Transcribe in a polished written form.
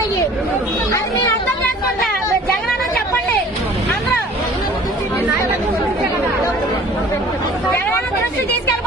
ఉన్నాయి. అది మీరు అర్థం చేసుకుంటా జగన్ చెప్పండి. అందరూ జగన్ దృష్టి తీసుకెళ్ళి